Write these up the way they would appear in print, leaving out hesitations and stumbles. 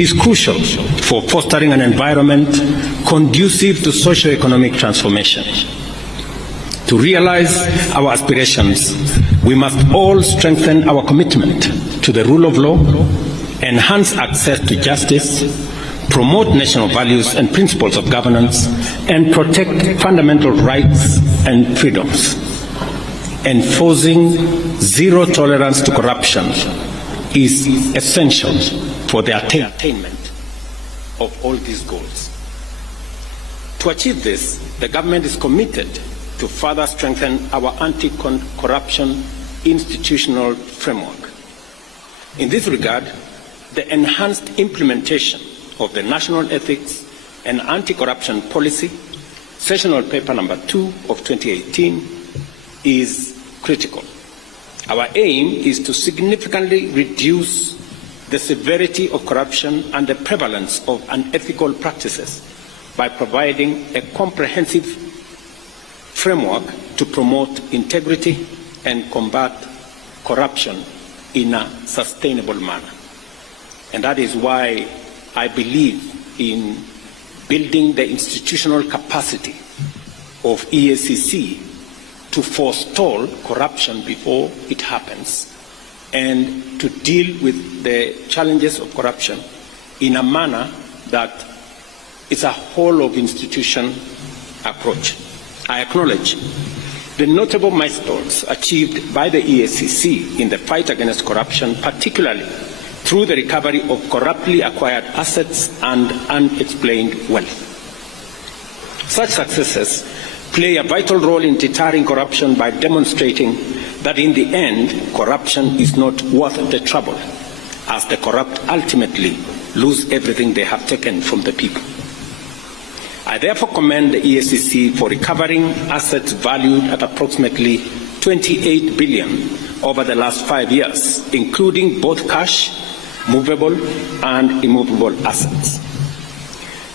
is crucial for fostering an environment conducive to socio-economic transformation. To realize our aspirations, we must all strengthen our commitment to the rule of law, enhance access to justice, promote national values and principles of governance, and protect fundamental rights and freedoms. Enforcing zero tolerance to corruption is essential for the attainment of all these goals. To achieve this, the government is committed to further strengthen our anti-corruption institutional framework. In this regard, the enhanced implementation of the National Ethics and Anti-Corruption Policy, Sessional Paper Number 2 of 2018, is critical. Our aim is to significantly reduce the severity of corruption and the prevalence of unethical practices by providing a comprehensive framework to promote integrity and combat corruption in a sustainable manner. And that is why I believe in building the institutional capacity of EACC to forestall corruption before it happens and to deal with the challenges of corruption in a manner that is a whole of institution approach. I acknowledge the notable milestones achieved by the EACC in the fight against corruption, particularly through the recovery of corruptly acquired assets and unexplained wealth. Such successes play a vital role in deterring corruption by demonstrating that in the end, corruption is not worth the trouble, as the corrupt ultimately lose everything they have taken from the people. I therefore commend the EACC for recovering assets valued at approximately 28 billion over the last 5 years, including both cash, movable and immovable assets.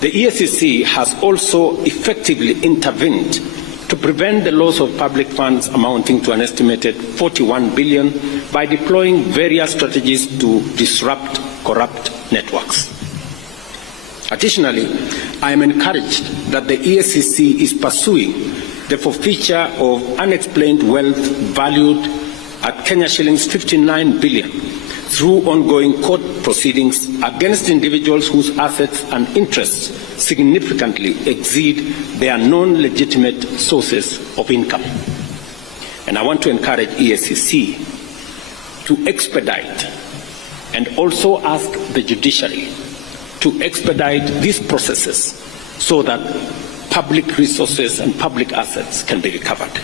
The EACC has also effectively intervened to prevent the loss of public funds amounting to an estimated 41 billion by deploying various strategies to disrupt corrupt networks. Additionally, I am encouraged that the EACC is pursuing the forfeiture of unexplained wealth valued at Kenya shillings 59 billion through ongoing court proceedings against individuals whose assets and interests significantly exceed their non-legitimate sources of income. And I want to encourage EACC to expedite and also ask the judiciary to expedite these processes so that public resources and public assets can be recovered.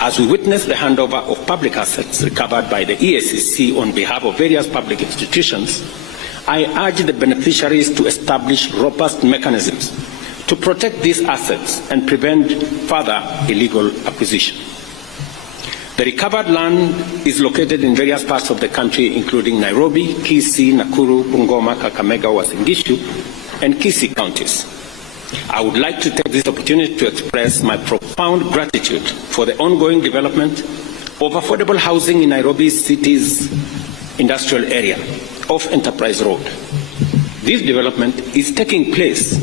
As we witness the handover of public assets recovered by the EACC on behalf of various public institutions, I urge the beneficiaries to establish robust mechanisms to protect these assets and prevent further illegal acquisition. The recovered land is located in various parts of the country, including Nairobi, Kisii, Nakuru, Bungoma, Kakamega, Uasin Gishu, and Kisii counties. I would like to take this opportunity to express my profound gratitude for the ongoing development of affordable housing in Nairobi city's industrial area off Enterprise Road. This development is taking place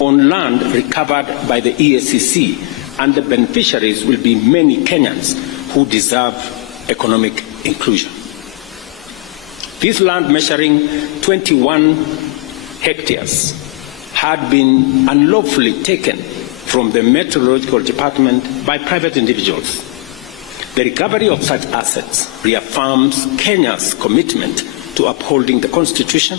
on land recovered by the EACC, and the beneficiaries will be many Kenyans who deserve economic inclusion. This land, measuring 21 hectares, had been unlawfully taken from the Meteorological Department by private individuals. The recovery of such assets reaffirms Kenya's commitment to upholding the Constitution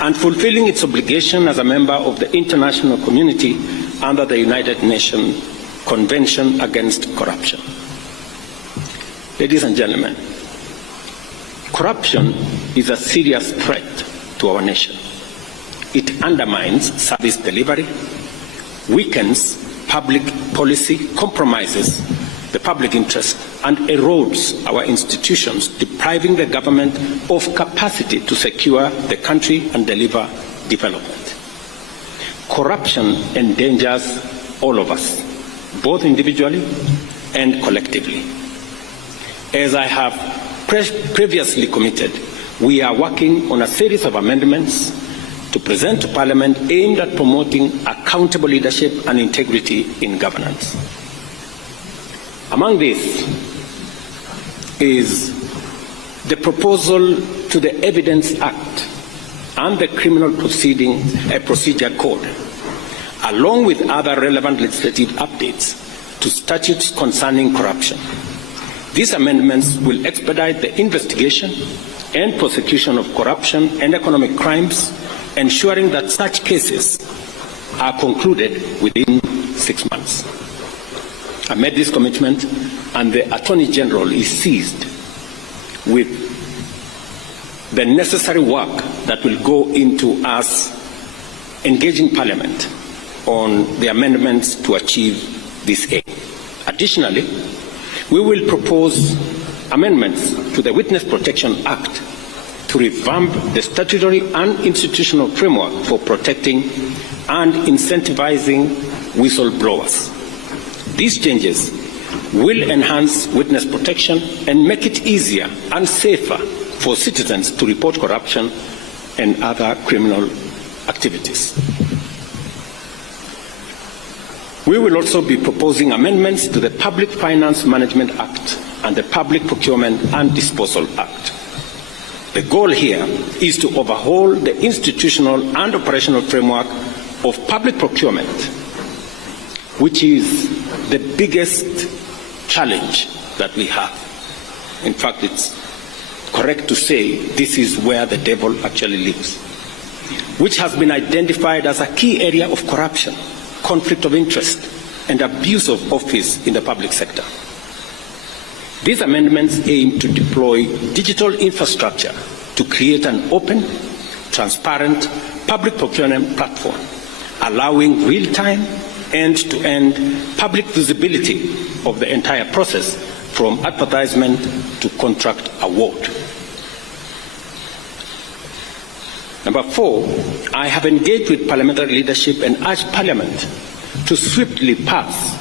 and fulfilling its obligation as a member of the international community under the United Nations Convention Against Corruption. Ladies and gentlemen, corruption is a serious threat to our nation. It undermines service delivery, weakens public policy, compromises the public interest, and erodes our institutions, depriving the government of capacity to secure the country and deliver development. Corruption endangers all of us, both individually and collectively. As I have previously committed, we are working on a series of amendments to present to Parliament aimed at promoting accountable leadership and integrity in governance. Among these is the proposal to the Evidence Act and the Criminal Procedure Code, along with other relevant legislative updates to statutes concerning corruption. These amendments will expedite the investigation and prosecution of corruption and economic crimes, ensuring that such cases are concluded within 6 months. I made this commitment, and the Attorney General is seized with the necessary work that will go into us engaging Parliament on the amendments to achieve this aim. Additionally, we will propose amendments to the Witness Protection Act to revamp the statutory and institutional framework for protecting and incentivizing whistleblowers. These changes will enhance witness protection and make it easier and safer for citizens to report corruption and other criminal activities. We will also be proposing amendments to the Public Finance Management Act and the Public Procurement and Disposal Act. The goal here is to overhaul the institutional and operational framework of public procurement, which is the biggest challenge that we have. In fact, it's correct to say this is where the devil actually lives, which has been identified as a key area of corruption, conflict of interest, and abuse of office in the public sector. These amendments aim to deploy digital infrastructure to create an open, transparent public procurement platform, allowing real-time, end-to-end public visibility of the entire process from advertisement to contract award. Number 4, I have engaged with parliamentary leadership and urged Parliament to swiftly pass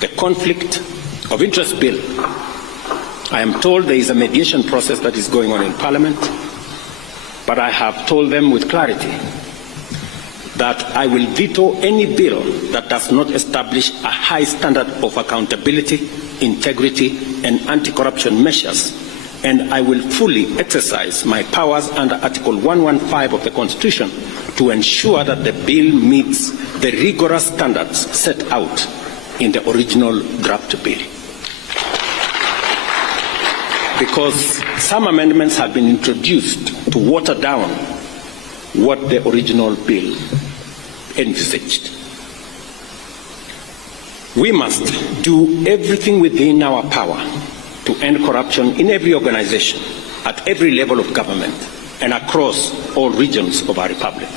the Conflict of Interest Bill. I am told there is a mediation process that is going on in Parliament, but I have told them with clarity that I will veto any bill that does not establish a high standard of accountability, integrity, and anti-corruption measures, and I will fully exercise my powers under Article 115 of the Constitution to ensure that the bill meets the rigorous standards set out in the original draft bill. Because some amendments have been introduced to water down what the original bill envisaged. We must do everything within our power to end corruption in every organization, at every level of government, and across all regions of our republic.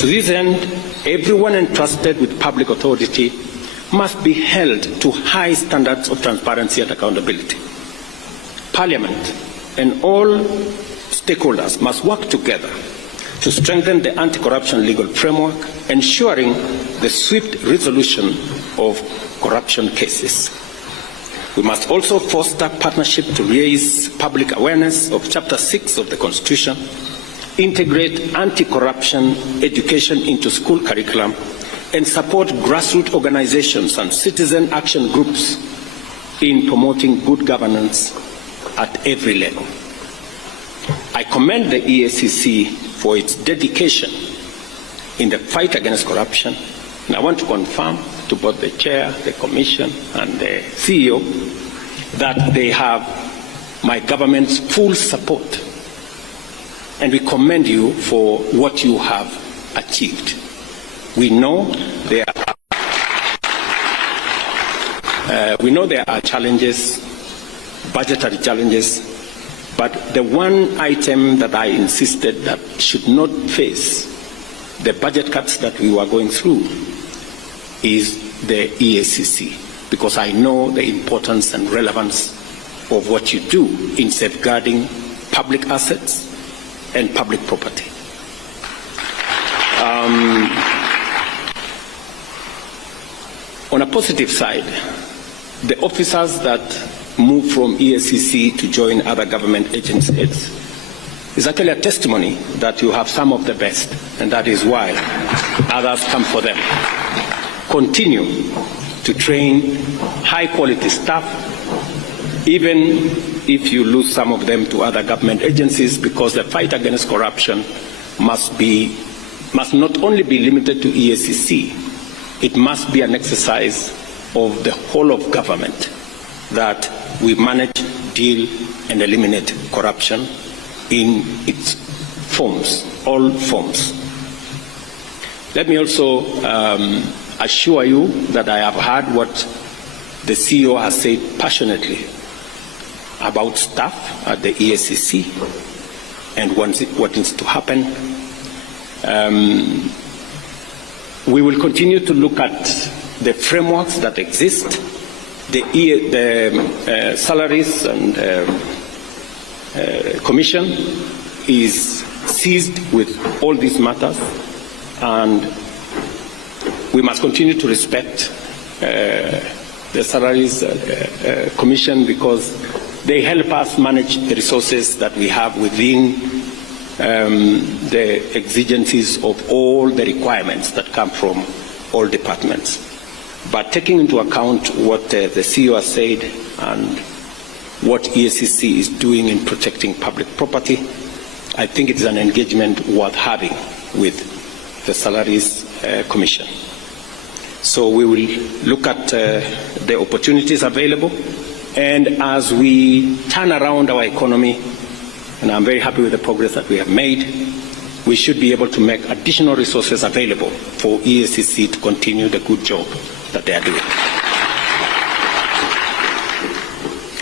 To this end, everyone entrusted with public authority must be held to high standards of transparency and accountability. Parliament and all stakeholders must work together to strengthen the anti-corruption legal framework, ensuring the swift resolution of corruption cases. We must also foster partnership to raise public awareness of Chapter 6 of the Constitution, integrate anti-corruption education into school curriculum, and support grassroots organizations and citizen action groups in promoting good governance at every level. I commend the EACC for its dedication in the fight against corruption, and I want to confirm to both the Chair, the Commission, and the CEO that they have my government's full support, and we commend you for what you have achieved. We know there are challenges, budgetary challenges, but the one item that I insisted that should not face the budget cuts that we were going through is the EACC, because I know the importance and relevance of what you do in safeguarding public assets and public property. On a positive side, the officers that move from EACC to join other government agencies is actually a testimony that you have some of the best, and that is why others come for them. Continue to train high-quality staff, even if you lose some of them to other government agencies, because the fight against corruption must not only be limited to EACC, it must be an exercise of the whole of government, that we manage, deal, and eliminate corruption in its forms, all forms. Let me also assure you that I have heard what the CEO has said passionately about staff at the EACC and what needs to happen. We will continue to look at the frameworks that exist, the salaries and commission is seized with all these matters, and we must continue to respect the salaries commission, because they help us manage the resources that we have within the exigencies of all the requirements that come from all departments. But taking into account what the CEO has said and what EACC is doing in protecting public property, I think it is an engagement worth having with the Salaries Commission. So we will look at the opportunities available, and as we turn around our economy, and I'm very happy with the progress that we have made, we should be able to make additional resources available for EACC to continue the good job that they are doing.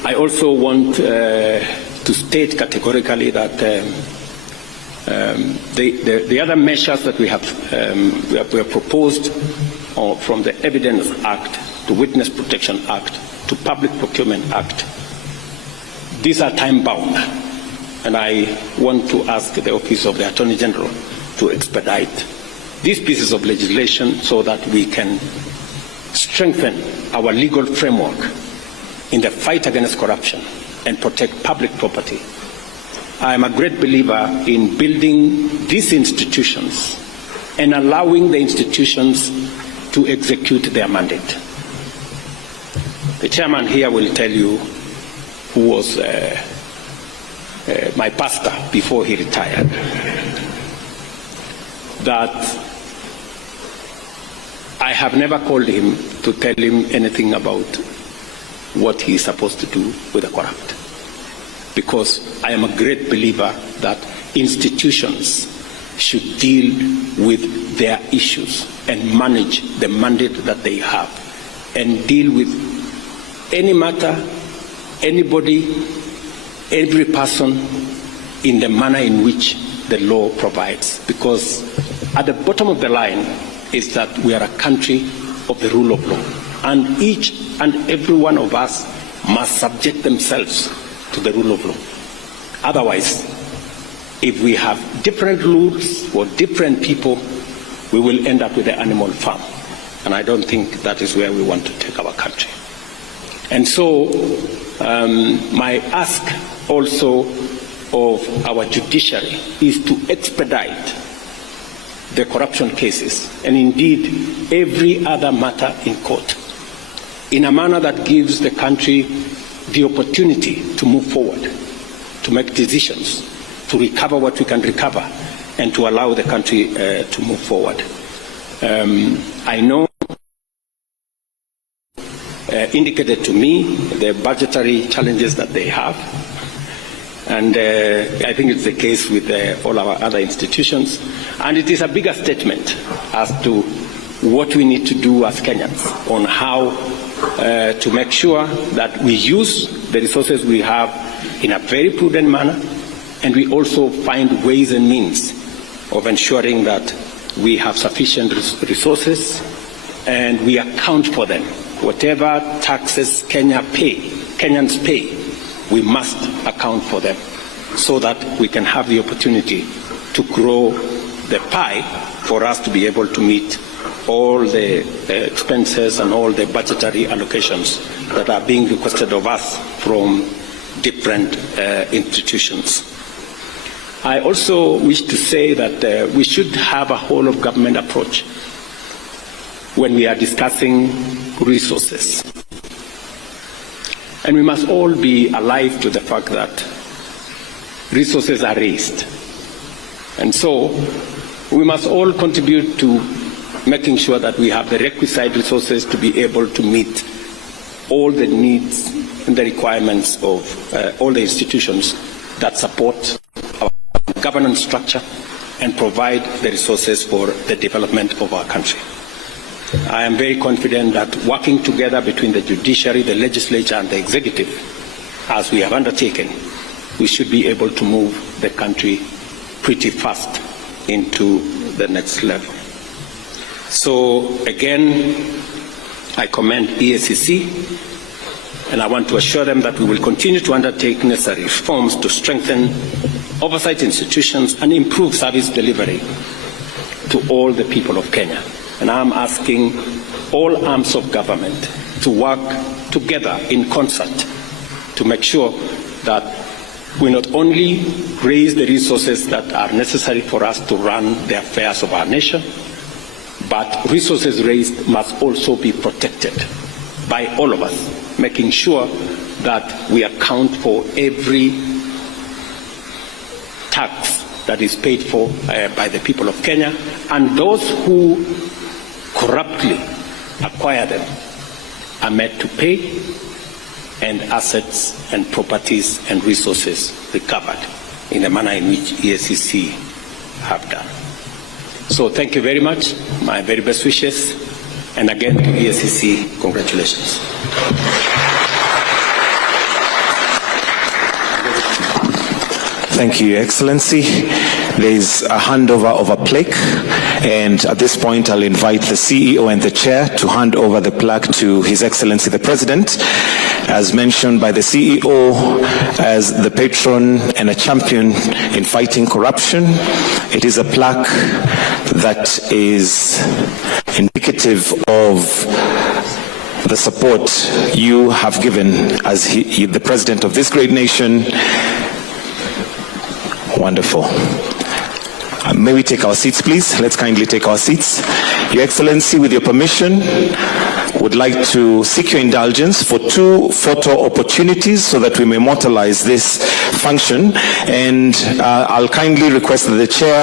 I also want to state categorically that the other measures that we have proposed from the Evidence Act to Witness Protection Act to Public Procurement Act, these are time-bound, and I want to ask the Office of the Attorney General to expedite these pieces of legislation so that we can strengthen our legal framework in the fight against corruption and protect public property. I am a great believer in building these institutions and allowing the institutions to execute their mandate. The chairman here will tell you, who was my pastor before he retired, that I have never called him to tell him anything about what he is supposed to do with the corrupt. Because I am a great believer that institutions should deal with their issues and manage the mandate that they have, and deal with any matter, anybody, every person in the manner in which the law provides. Because at the bottom of the line is that we are a country of the rule of law, and each and every one of us must subject themselves to the rule of law. Otherwise, if we have different rules for different people, we will end up with the animal farm. And I don't think that is where we want to take our country. And so my ask also of our judiciary is to expedite the corruption cases, and indeed every other matter in court, in a manner that gives the country the opportunity to move forward, to make decisions, to recover what we can recover, and to allow the country to move forward. I know indicated to me the budgetary challenges that they have, and I think it's the case with all our other institutions, and it is a bigger statement as to what we need to do as Kenyans on how to make sure that we use the resources we have in a very prudent manner, and we also find ways and means of ensuring that we have sufficient resources and we account for them. Whatever taxes Kenyans pay, we must account for them so that we can have the opportunity to grow the pie for us to be able to meet all the expenses and all the budgetary allocations that are being requested of us from different institutions. I also wish to say that we should have a whole of government approach when we are discussing resources. And we must all be alive to the fact that resources are raised. And so we must all contribute to making sure that we have the requisite resources to be able to meet all the needs and the requirements of all the institutions that support our governance structure and provide the resources for the development of our country. I am very confident that working together between the judiciary, the legislature, and the executive, as we have undertaken, we should be able to move the country pretty fast into the next level. So again, I commend EACC, and I want to assure them that we will continue to undertake necessary reforms to strengthen oversight institutions and improve service delivery to all the people of Kenya. And I'm asking all arms of government to work together in concert to make sure that we not only raise the resources that are necessary for us to run the affairs of our nation, but resources raised must also be protected by all of us, making sure that we account for every tax that is paid for by the people of Kenya, and those who corruptly acquire them are made to pay, and assets and properties and resources recovered in the manner in which EACC have done. So thank you very much. My very best wishes. And again to EACC, congratulations. Thank you, Your Excellency. There is a handover of a plaque, and at this point I'll invite the CEO and the Chair to hand over the plaque to His Excellency the President. As mentioned by the CEO, as the patron and a champion in fighting corruption, it is a plaque that is indicative of the support you have given as the President of this great nation. Wonderful. May we take our seats, please? Let's kindly take our seats. Your Excellency, with your permission, would like to seek your indulgence for 2 photo opportunities so that we may immortalize this function. And I'll kindly request that the Chair